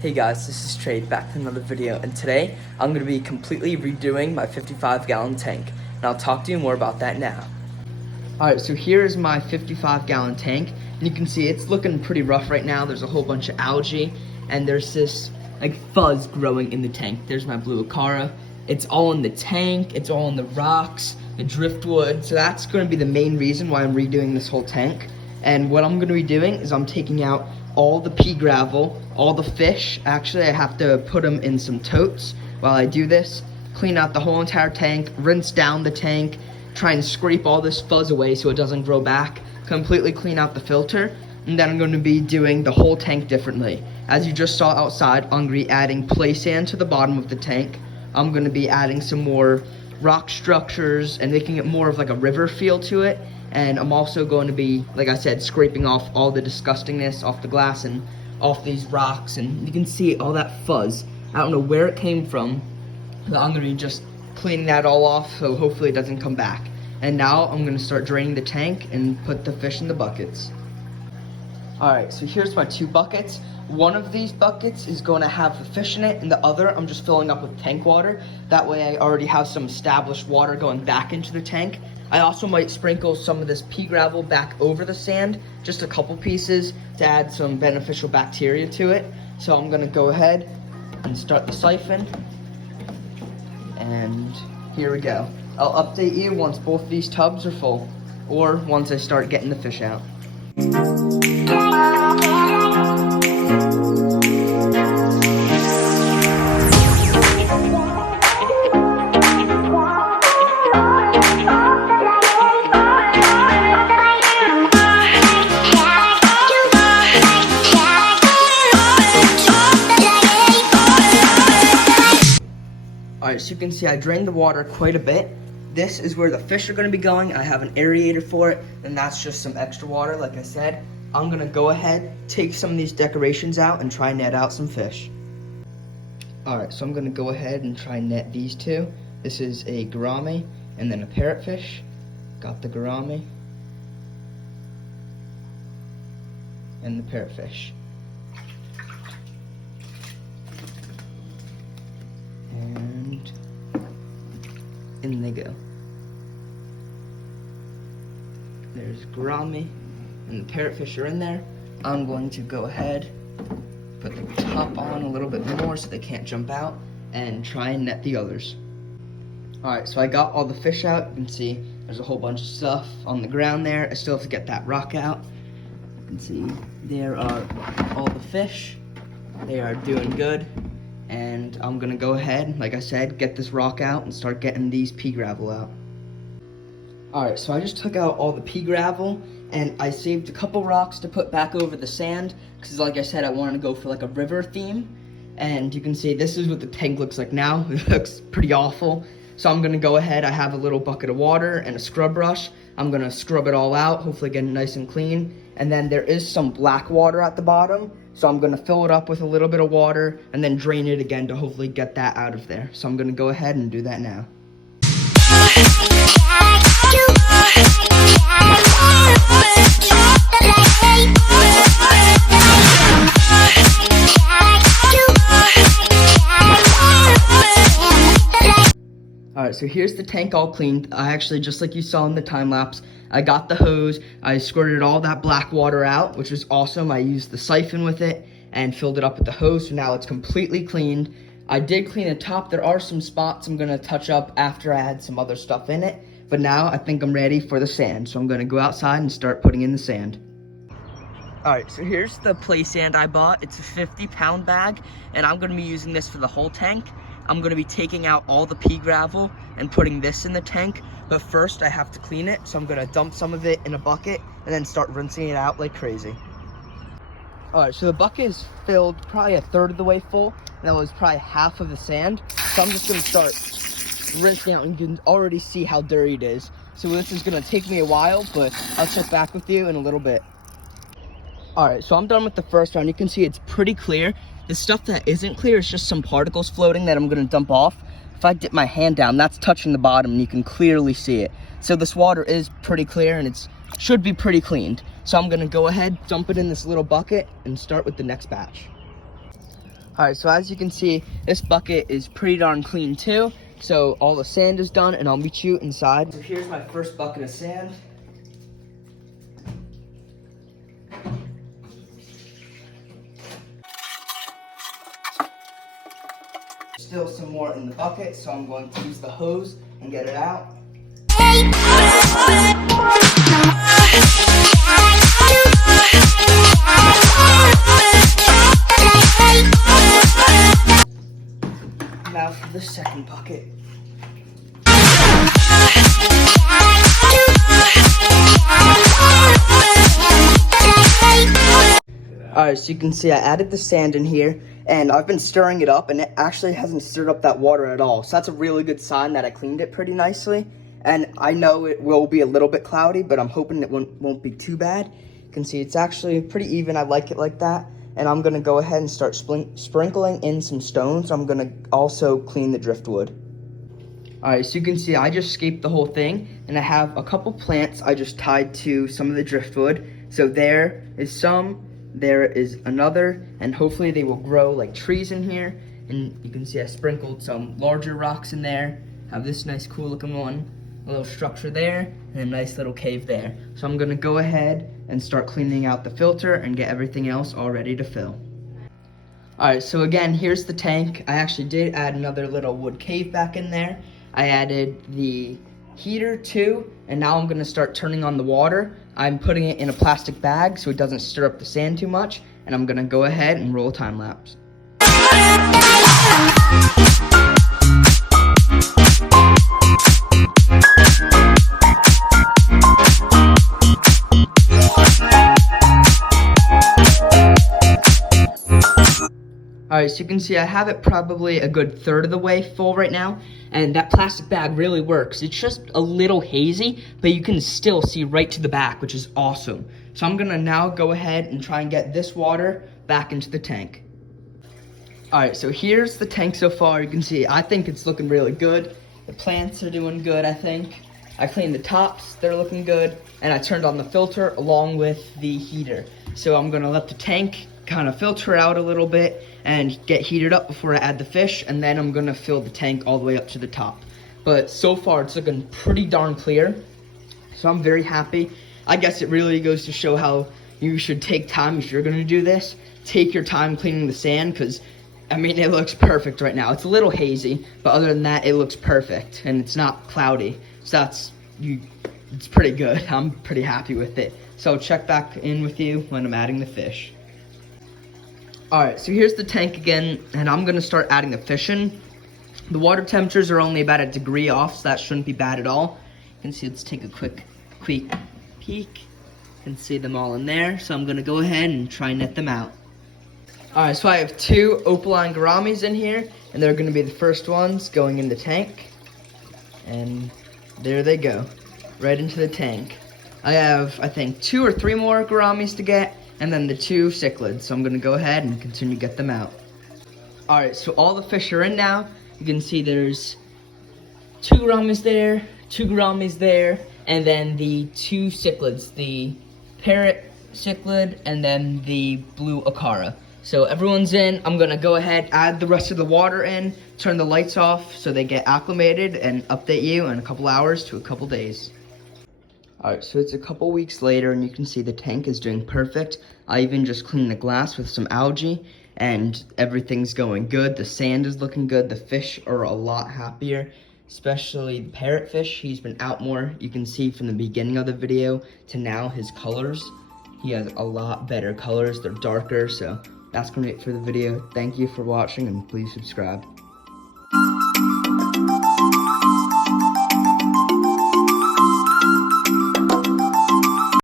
Hey guys, this is Trey, back to another video, and today I'm going to be completely redoing my 55-gallon tank, and I'll talk to you more about that now. Alright, so here is my 55-gallon tank, and you can see it's looking pretty rough right now. There's a whole bunch of algae, and there's this like fuzz growing in the tank. There's my blue Acara. It's all in the tank, it's all in the rocks, the driftwood, so that's going to be the main reason why I'm redoing this whole tank. And what I'm going to be doing is I'm taking out all the pea gravel, all the fish. Actually, I have to put them in some totes while I do this. Clean out the whole entire tank, rinse down the tank, try and scrape all this fuzz away so it doesn't grow back, completely clean out the filter, and then I'm going to be doing the whole tank differently. As you just saw outside, I'm going to be adding play sand to the bottom of the tank. I'm going to be adding some more rock structures and making it more of like a river feel to it. And I'm also going to be, like I said, scraping off all the disgustingness off the glass and off these rocks. And you can see all that fuzz. I don't know where it came from, but I'm going to be just cleaning that all off so hopefully it doesn't come back. And now I'm going to start draining the tank and put the fish in the buckets. Alright, so here's my two buckets. One of these buckets is going to have the fish in it, and the other I'm just filling up with tank water. That way I already have some established water going back into the tank. I also might sprinkle some of this pea gravel back over the sand, just a couple pieces to add some beneficial bacteria to it. So I'm going to go ahead and start the siphon. And here we go. I'll update you once both these tubs are full, or once I start getting the fish out. Alright, so you can see I drained the water quite a bit. This is where the fish are going to be going. I have an aerator for it, and that's just some extra water, like I said. I'm going to go ahead, take some of these decorations out, and try and net out some fish. Alright, so I'm going to go ahead and try and net these two. This is a gourami and then a parrotfish. Got the gourami and the parrotfish. And in they go. There's gourami and the parrotfish are in there. I'm going to go ahead, put the top on a little bit more so they can't jump out, and try and net the others. Alright, so I got all the fish out. You can see there's a whole bunch of stuff on the ground there. I still have to get that rock out. You can see there are all the fish. They are doing good. And I'm gonna go ahead, like I said, get this rock out and start getting these pea gravel out. Alright, so I just took out all the pea gravel and I saved a couple rocks to put back over the sand because, like I said, I wanted to go for like a river theme. And you can see this is what the tank looks like now. It looks pretty awful. So I'm gonna go ahead, I have a little bucket of water and a scrub brush. I'm gonna scrub it all out, hopefully get it nice and clean. And then there is some black water at the bottom. So I'm going to fill it up with a little bit of water and then drain it again to hopefully get that out of there. So I'm going to go ahead and do that now. Alright, so here's the tank all cleaned. I actually, just like you saw in the time lapse, I got the hose, I squirted all that black water out, which was awesome. I used the siphon with it and filled it up with the hose, so now it's completely cleaned. I did clean the top. There are some spots I'm going to touch up after I add some other stuff in it, but now I think I'm ready for the sand, so I'm going to go outside and start putting in the sand. Alright, so here's the play sand I bought. It's a 50-pound bag, and I'm going to be using this for the whole tank. I'm going to be taking out all the pea gravel and putting this in the tank, but first I have to clean it, so I'm going to dump some of it in a bucket and then start rinsing it out like crazy. Alright, so the bucket is filled probably a third of the way full, and that was probably half of the sand, so I'm just going to start rinsing out, and you can already see how dirty it is. So this is going to take me a while, but I'll check back with you in a little bit. Alright, so I'm done with the first round. You can see it's pretty clear. The stuff that isn't clear is just some particles floating that I'm going to dump off. If I dip my hand down, that's touching the bottom and you can clearly see it. So this water is pretty clear and it should be pretty cleaned. So I'm going to go ahead, dump it in this little bucket and start with the next batch. Alright, so as you can see, this bucket is pretty darn clean too. So all the sand is done, and I'll meet you inside. So here's my first bucket of sand. Still some more in the bucket, so I'm going to use the hose and get it out. Now for the second bucket. Alright, so you can see I added the sand in here, and I've been stirring it up, and it actually hasn't stirred up that water at all. So that's a really good sign that I cleaned it pretty nicely. And I know it will be a little bit cloudy, but I'm hoping it won't be too bad. You can see it's actually pretty even. I like it like that. And I'm gonna go ahead and start sprinkling in some stones. I'm gonna also clean the driftwood. Alright, so you can see I just scaped the whole thing, and I have a couple plants I just tied to some of the driftwood. So there is some, there is another, and hopefully they will grow like trees in here. And you can see I sprinkled some larger rocks in there. Have this nice cool looking one, a little structure there, and a nice little cave there. So I'm gonna go ahead and start cleaning out the filter and get everything else all ready to fill. Alright, so again, here's the tank. I actually did add another little wood cave back in there. I added the heater too, and now I'm gonna start turning on the water. I'm putting it in a plastic bag so it doesn't stir up the sand too much, and I'm gonna go ahead and roll a time lapse. Alright, so you can see I have it probably a good third of the way full right now, and that plastic bag really works. It's just a little hazy, but you can still see right to the back, which is awesome. So I'm gonna now go ahead and try and get this water back into the tank. Alright, so here's the tank so far. You can see I think it's looking really good. The plants are doing good, I think. I cleaned the tops, they're looking good, and I turned on the filter along with the heater. So I'm gonna let the tank kind of filter out a little bit and get heated up before I add the fish, and then I'm gonna fill the tank all the way up to the top. But so far it's looking pretty darn clear, so I'm very happy. I guess it really goes to show how you should take time if you're gonna do this. Take your time cleaning the sand, because I mean it looks perfect right now. It's a little hazy, but other than that it looks perfect, and it's not cloudy, so it's pretty good. I'm pretty happy with it. So I'll check back in with you when I'm adding the fish. Alright, so here's the tank again, and I'm gonna start adding the fish in. The water temperatures are only about 1 degree off, so that shouldn't be bad at all. You can see, let's take a quick peek. You can see them all in there, so I'm gonna go ahead and try and net them out. Alright, so I have 2 opaline gouramis in here, and they're gonna be the first ones going in the tank. And there they go, right into the tank. I have, I think, 2 or 3 more gouramis to get, and then the 2 cichlids, so I'm gonna go ahead and continue to get them out. Alright, so all the fish are in now. You can see there's 2 gouramis there, 2 gouramis there, and then the 2 cichlids, the parrot cichlid and then the blue acara. So everyone's in. I'm gonna go ahead, add the rest of the water in, turn the lights off so they get acclimated, and update you in a couple hours to a couple days. Alright, so it's a couple weeks later, and you can see the tank is doing perfect. I even just cleaned the glass with some algae, and everything's going good. The sand is looking good. The fish are a lot happier, especially the parrotfish. He's been out more. You can see from the beginning of the video to now his colors. He has a lot better colors. They're darker, so that's gonna be it for the video. Thank you for watching, and please subscribe.